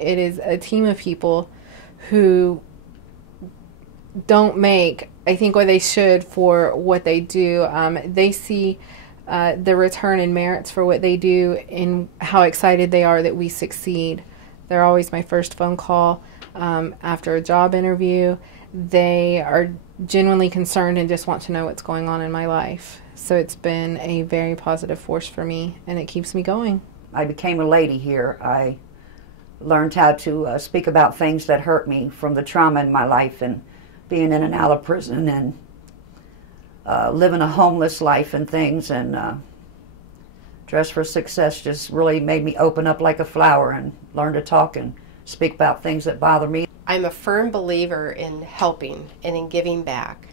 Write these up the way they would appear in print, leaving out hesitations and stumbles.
It is a team of people who don't make, I think, what they should for what they do. They see the return and merits for what they do and how excited they are that we succeed. They're always my first phone call after a job interview. They are genuinely concerned and just want to know what's going on in my life. So it's been a very positive force for me, and it keeps me going. I became a lady here. I learned how to speak about things that hurt me from the trauma in my life and being in and out of prison and living a homeless life and things. And Dress for Success just really made me open up like a flower and learn to talk and speak about things that bother me. I'm a firm believer in helping and in giving back.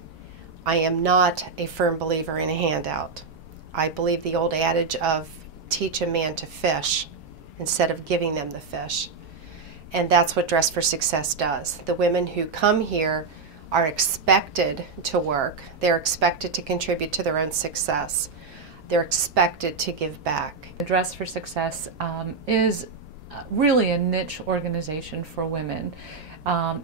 I am not a firm believer in a handout. I believe the old adage of teach a man to fish instead of giving them the fish. And that's what Dress for Success does. The women who come here are expected to work. They're expected to contribute to their own success. They're expected to give back. Dress for Success is really a niche organization for women.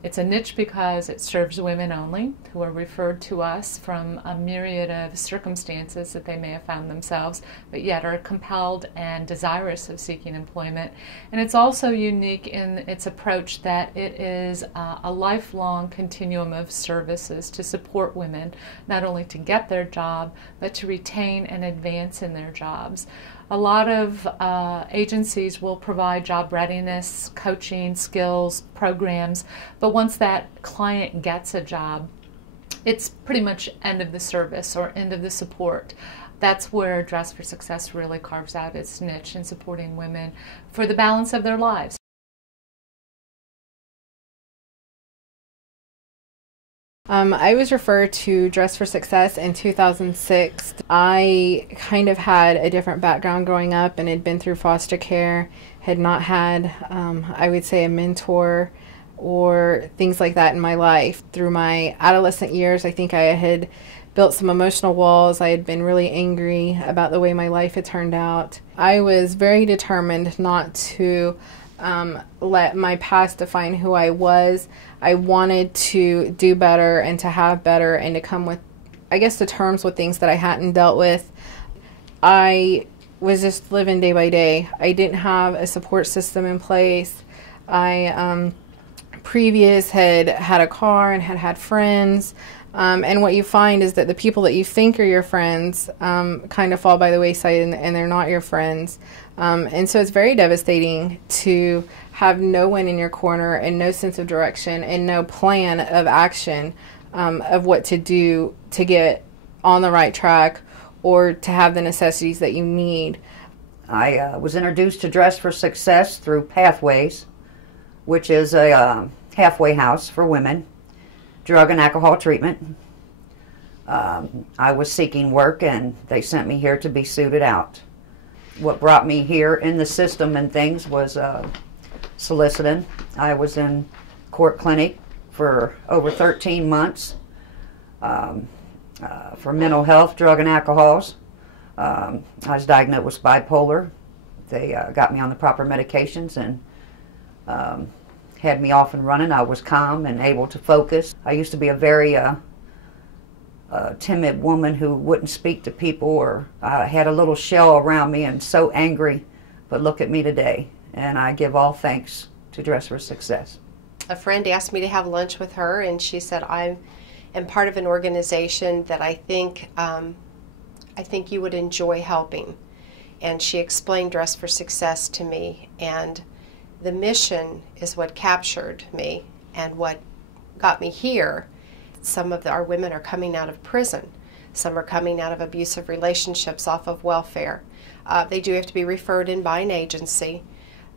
It's a niche because it serves women only who are referred to us from a myriad of circumstances that they may have found themselves, but yet are compelled and desirous of seeking employment. And it's also unique in its approach that it is a lifelong continuum of services to support women, not only to get their job, but to retain and advance in their jobs. A lot of agencies will provide job readiness, coaching, skills, programs, but once that client gets a job, it's pretty much end of the service or end of the support. That's where Dress for Success really carves out its niche in supporting women for the balance of their lives. I was referred to Dress for Success in 2006. I kind of had a different background growing up and had been through foster care, had not had, I would say, a mentor or things like that in my life. Through my adolescent years, I think I had built some emotional walls. I had been really angry about the way my life had turned out. I was very determined not to let my past define who I was. I wanted to do better and to have better and to come with, I guess, to terms with things that I hadn't dealt with. I was just living day by day. I didn't have a support system in place. I previous had had a car and had friends. And what you find is that the people that you think are your friends kind of fall by the wayside and they're not your friends. And so it's very devastating to have no one in your corner and no sense of direction and no plan of action of what to do to get on the right track or to have the necessities that you need. I was introduced to Dress for Success through Pathways, which is a halfway house for women, drug and alcohol treatment. I was seeking work and they sent me here to be suited out. What brought me here in the system and things was soliciting. I was in court clinic for over 13 months for mental health, drug and alcohols. I was diagnosed with bipolar. They got me on the proper medications and had me off and running. I was calm and able to focus. I used to be a very timid woman who wouldn't speak to people or had a little shell around me and so angry. But look at me today, and I give all thanks to Dress for Success. A friend asked me to have lunch with her, and she said, I am part of an organization that I think you would enjoy helping. And she explained Dress for Success to me, and the mission is what captured me and what got me here. Some of our women are coming out of prison. Some are coming out of abusive relationships off of welfare. They do have to be referred in by an agency.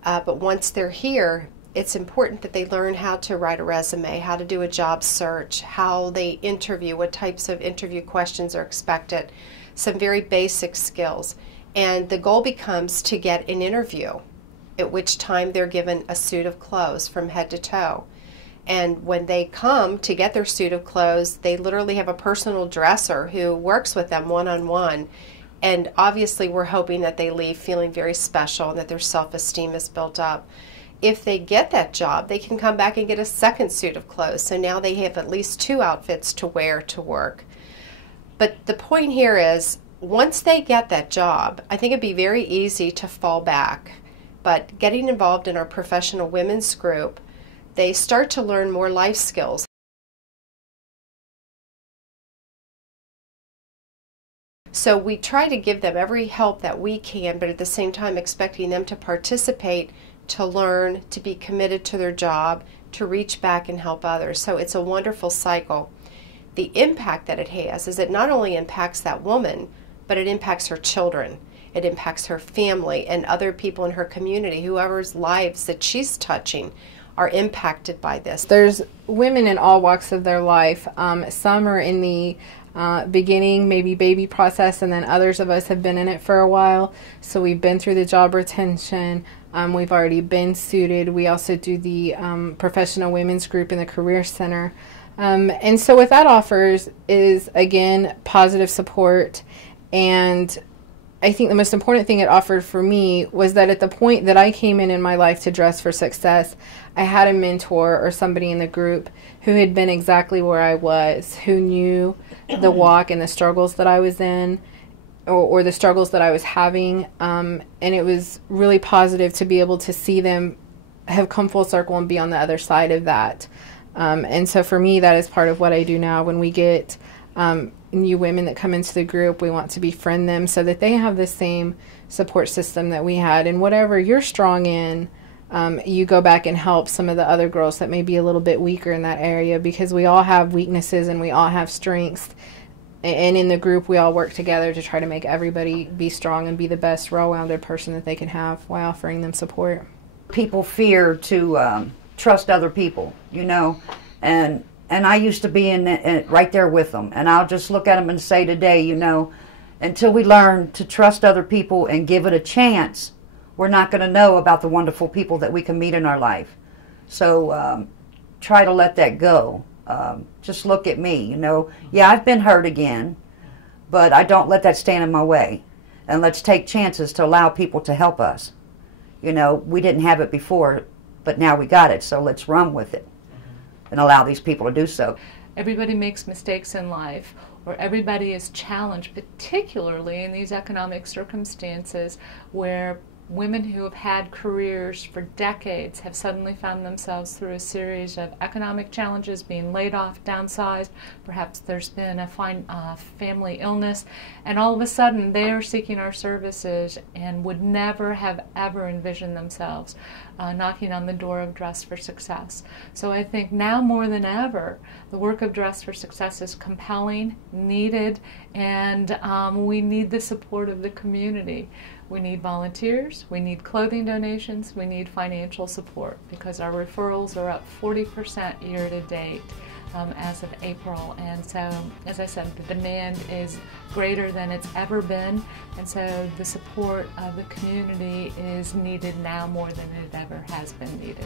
But once they're here, it's important that they learn how to write a resume, how to do a job search, how they interview, what types of interview questions are expected, some very basic skills. And the goal becomes to get an interview, at which time they're given a suit of clothes from head to toe. And when they come to get their suit of clothes, they literally have a personal dresser who works with them one-on-one. And obviously we're hoping that they leave feeling very special and that their self-esteem is built up. if they get that job, they can come back and get a second suit of clothes. So now they have at least 2 outfits to wear to work. But the point here is, once they get that job, I think it'd be very easy to fall back. But getting involved in our professional women's group, they start to learn more life skills. So we try to give them every help that we can, but at the same time expecting them to participate, to learn, to be committed to their job, to reach back and help others. So it's a wonderful cycle. The impact that it has is it not only impacts that woman, but it impacts her children. It impacts her family and other people in her community, whoever's lives that she's touching are impacted by this. There's women in all walks of their life. Some are in the beginning, maybe baby process, and then others of us have been in it for a while. So we've been through the job retention. We've already been suited. We also do the professional women's group in the Career Center. And so what that offers is, again, positive support. And I think the most important thing it offered for me was that at the point that I came in my life to Dress for Success, I had a mentor or somebody in the group who had been exactly where I was, who knew the walk and the struggles that I was in, or the struggles that I was having. And it was really positive to be able to see them have come full circle and be on the other side of that. And so for me, that is part of what I do now. When we get new women that come into the group, we want to befriend them so that they have the same support system that we had. And whatever you're strong in, you go back and help some of the other girls that may be a little bit weaker in that area, because we all have weaknesses and we all have strengths. And in the group, we all work together to try to make everybody be strong and be the best well-rounded person that they can have while offering them support. People fear to trust other people, you know, and I used to be in right there with them. And I'll just look at them and say today, you know, until we learn to trust other people and give it a chance, we're not going to know about the wonderful people that we can meet in our life. So try to let that go. Just look at me, you know. Yeah, I've been hurt again, but I don't let that stand in my way. And let's take chances to allow people to help us. You know, we didn't have it before, but now we got it, so let's run with it and allow these people to do so. Everybody makes mistakes in life, or everybody is challenged, particularly in these economic circumstances where women who have had careers for decades have suddenly found themselves through a series of economic challenges, being laid off, downsized, perhaps there's been a family illness, and all of a sudden they are seeking our services and would never have ever envisioned themselves knocking on the door of Dress for Success. So I think now more than ever, the work of Dress for Success is compelling, needed, and we need the support of the community. We need volunteers, we need clothing donations, we need financial support, because our referrals are up 40% year to date as of April. And so, as I said, the demand is greater than it's ever been, and so the support of the community is needed now more than it ever has been needed.